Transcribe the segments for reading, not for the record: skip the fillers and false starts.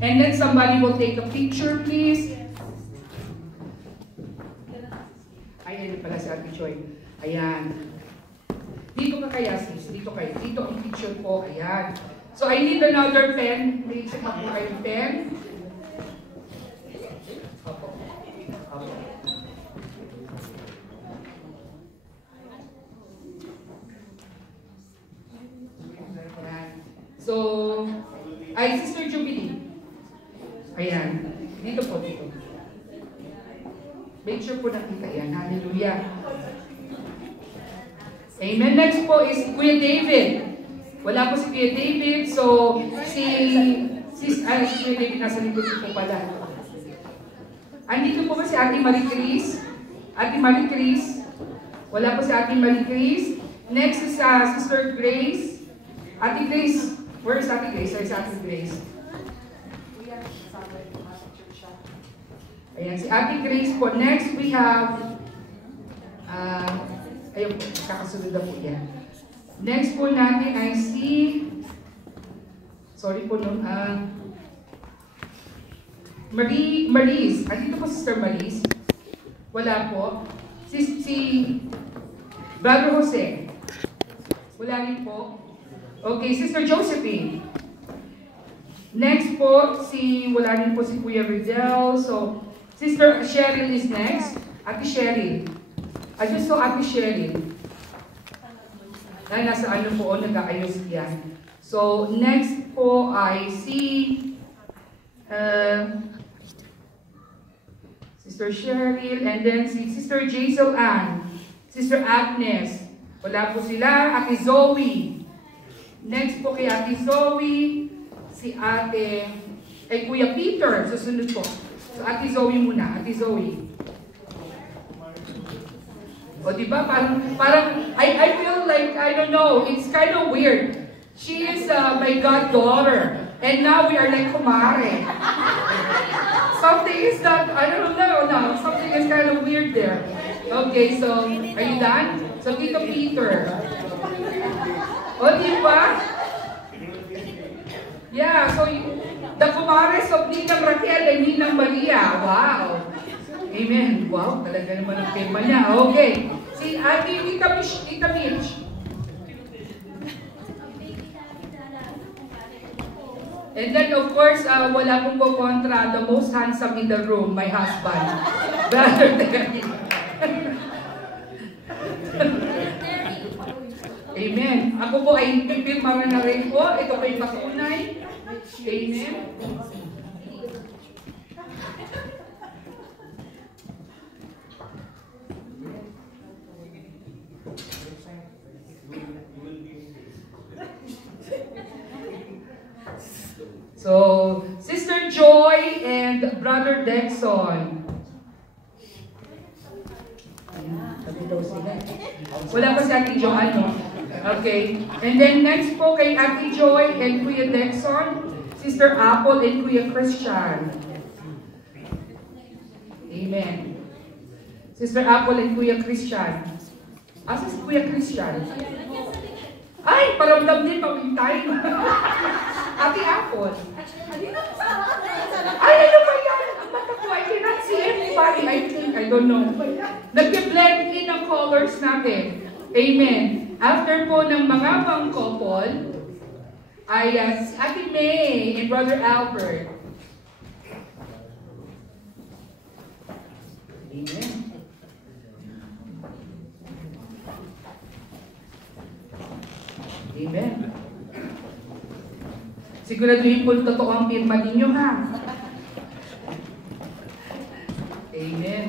And then somebody will take a picture, please. Ayan pala si Ate Joy. Ayan. Dito ka kaya, sis. Dito kayo. Dito ang picture ko. Ayan. So I need another pen. May isa pa po kayong pen. Opo. Opo. So, ay, Sister Jubilee. Ayan. Dito po, dito. Make sure po nakita yan. Hallelujah. Amen. Next po is Kuya David. Wala po si Kuya David. So, si Kuya David nasa likod po pala. Andito po ba si Ate Marie Chris? Ate Marie Chris. Wala po si Ate Marie Chris. Next is Sister Grace. Ate Grace. Where is Ate Grace? Where is Ate Grace? Ayan, si Ate Grace po. Next, we have, ayun po, kakasunod na po yan. Next po natin ay si, sorry po nung, Maris. Andito po Sister Maris? Wala po. Si Brother Jose? Wala rin po. Okay, Sister Josephine. Next po, wala rin po si Kuya Riddell. So, Sister Cheryl is next. Ate Cheryl. I just saw Ate Cheryl. Nasa ano po, nag-aayos yan. So, next po ay si Sister Cheryl, and then si Sister Jaisel Ann, Sister Agnes. Wala po sila. Ate Zoe. Next po kay Ate Zoe, si Ate, Kuya Peter, susunod po. So, Ate Zoe muna. Ate Zoe. O, diba? Parang, I feel like, I don't know, it's kind of weird. She is my goddaughter. And now we are like kumare. Something is not, I don't know now. Something is kind of weird there. Okay, so, are you done? So, Tito Peter. O, diba? Yeah, so, the kumares of Ninang Raquel and Ninang Maria. Wow. Amen. Wow, talaga naman ang tema niya. Okay. Si Ate Tita Mitch. And then, of course, wala pong kontra, the most handsome in the room, my husband. Brother Terry. Amen. Ako po ay pipirma na rin po. Ito po yung patunay. Amen. So, Sister Joy and Brother Dexon. Wala pa si Ate Joy, no? Okay. And then next po kay Ate Joy and Kuya Dexon, Sister Apple and Kuya Christian. Amen. Sister Apple and Kuya Christian. Asa si Kuya Christian? Ay, paramdam din, pag-time. Ate Apple. Ay, ano ba yan? Ang mata ko, I cannot see anybody. I think, I don't know. Nag-blend in ang colors natin. Amen. After po ng mga pang couple, ay si Ate May and Brother Albert. Amen. Amen. Siguraduhin po totoo ang pirma ninyo, ha? Amen.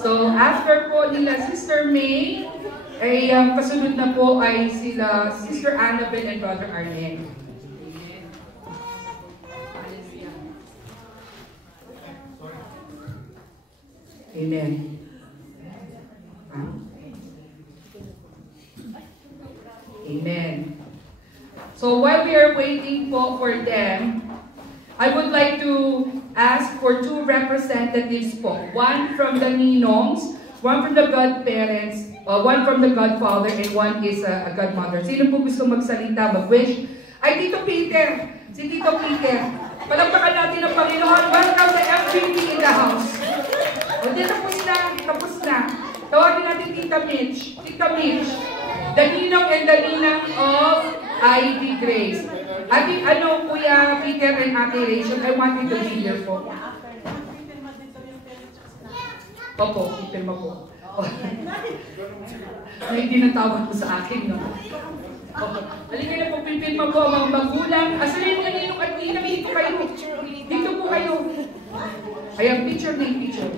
So, after po nila Sister May, ay kasunod na po ay sila Sister Annabelle and Brother Arlen. Amen. Amen. So while we are waiting for them, I would like to ask for two representatives po. One from the Ninongs, one from the godparents, one from the godfather, and one is a godmother. Sino po gusto magsalita, mag-wish? Ay, Tito Peter! Si Tito Peter. Palagpakan natin ang Panginoon. Welcome the MVP in the house. O di, tapos na. Tapos na. Tawagin natin Tita Mitch. Tita Mitch. The ninong and the ninang of Ivy Grace. Ate, Kuya Peter and Ate Rachel, I want you to be here po. Opo, ipirma po. Ay, hindi natawag po sa akin, no? Halika na po, pipirma po, mga magulang. Asalin nga ninong at ninang, dito kayo. Dito po kayo. Ayan, picture na yung picture.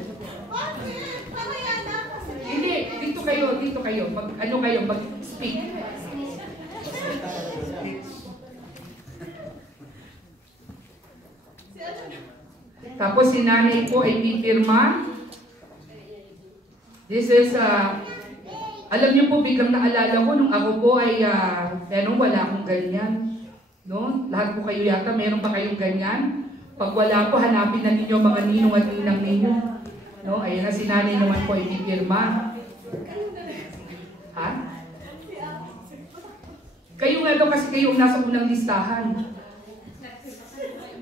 Hindi, dito kayo. Mag-speak. Tapos si nanay po ay pipirma. This is, alam niyo po, biglang naalala ko nung ako po ay, wala akong ganyan. No? Lahat po kayo yata, meron pa kayong ganyan? Pag wala po, hanapin na ninyo mga ninong at ninang ninyo. No? Ayun na, si nanay naman po ay pipirma. Ha? Kayo nga daw kasi kayo nasa unang listahan.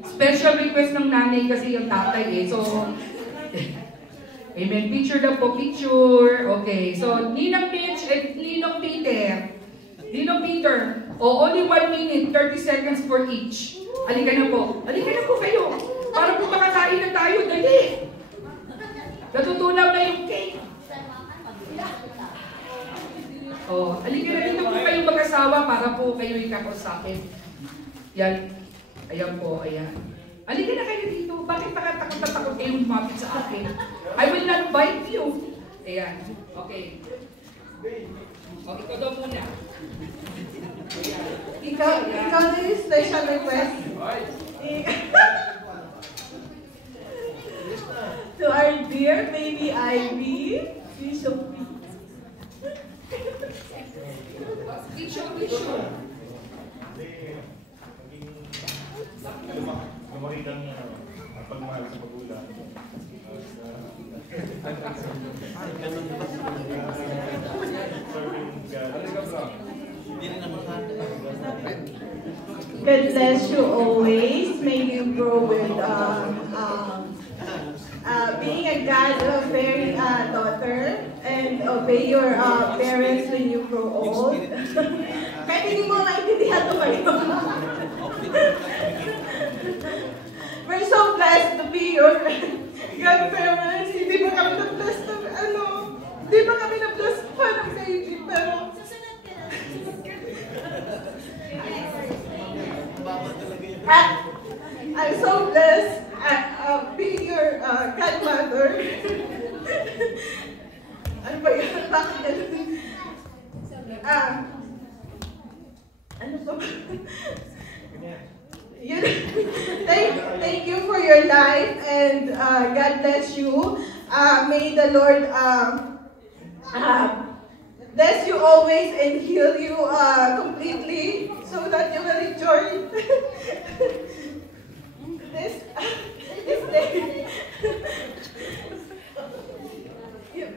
Special request ng nanay kasi yung tatay eh. So, amen. Picture na po, picture. Okay. So, Ninang Mitch at Ninong Peter. Ninong Peter. Only 1 minute, 30 seconds for each. Halika na po. Halika na po kayo. Para po makakain na tayo. Dali. Natutunaw na yung cake. Halika na dito po kayong mag-asawa para po kayo ikakausapin. Yan. Ayan po, ayan. Halika na kayo dito. Bakit takot na takot kayong lumapit sa akin? I will not bite you. Ayan. Okay. Ikaw daw muna. Ikaw na yung special request. To our dear baby Ivy, Bishop P. Picture. Lumaki kang pagmahal sa magulang. God bless you always. May you grow with being a God-fearing daughter and obey your parents when you grow old. Kahit hindi mo maintindihan ito kayo. We're so blessed to be your godparents. Hindi ba kami na-bless hindi ba kami na-bless pa ng baby, pero I'm so blessed being your godmother. Ano ba yun? Bakit ganun? Ano ba? Thank you for your life and God bless you. May the Lord bless you always and heal you completely so that you will enjoy this day.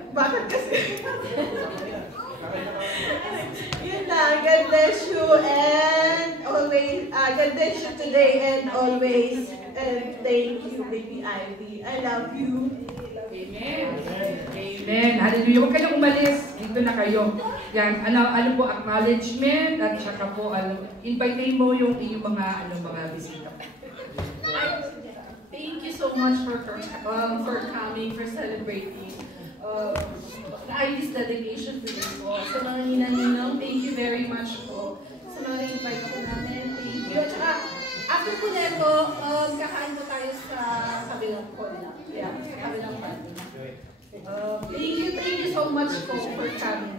Bakit kasi? Yun na, God bless you and always, God bless you today and always. And thank you, baby Ivy. I love you. Amen. Amen. Hallelujah. Huwag kayong umalis. Dito na kayo. Yan. Ano po, acknowledgement at saka po, invite mo yung inyong mga bisita. Thank you so much for coming, for celebrating Ivy's dedication to this po. Sa mga ninang-ninang, thank you very much po. Sa mga invite po namin, thank you. At saka, after po neto, kakain po tayo sa kabilang po nila. Yeah, kabilang party. Thank you so much po for coming.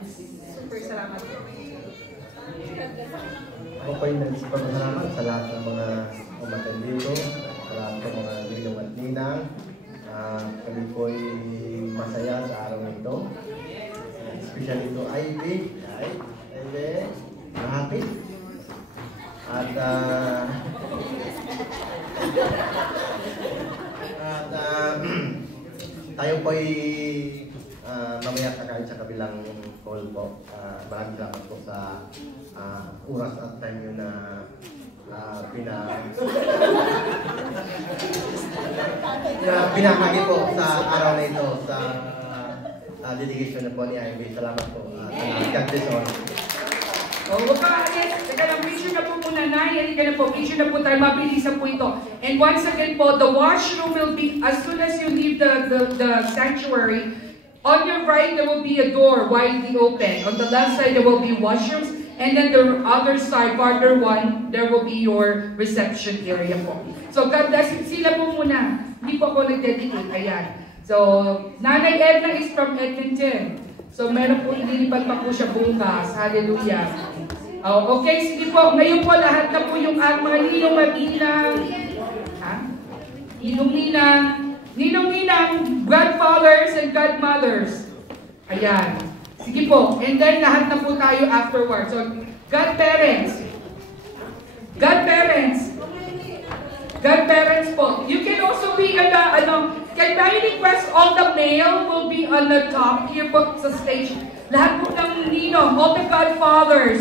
Super salamat po. Ako po yung nagpapasalamat sa lahat ng mga umaten dito, sa lahat ng mga ninong at ninang. Kami po ay masaya sa araw nito. Especially to Ivy, happy. At tayo po ay mamaya kakain sa kabilang call po. Maraming salamat po sa oras at time nyo na pinahagi po sa araw na ito sa dedication na po ni Ivy. Salamat po. God bless all. Huwag ka alis. Teka lang, picture na po muna, Nay. Halika na po. Picture na po tayo. Mabilisan po ito. And once again po, the washroom will be, as soon as you leave the sanctuary, on your right, there will be a door widely open. On the left side, there will be washrooms. And then the other side, farther one, there will be your reception area po. So, God bless you. Sila po muna. Hindi po ako nag-dedicate. Ayan. So, Nanay Edna is from Edmonton. So, meron po, ililipat pa po siya bukas. Hallelujah. Okay, sige po. Ngayon po, lahat na po yung mga ninong-ninang, ninong-ninang, godfathers and godmothers. Ayan. Sige po. And then, lahat na po tayo afterwards. So, godparents. Godparents. Godparents po. You can also be can I request all the male will be on the top here po sa stage. Lahat po ng ninong, all the godfathers.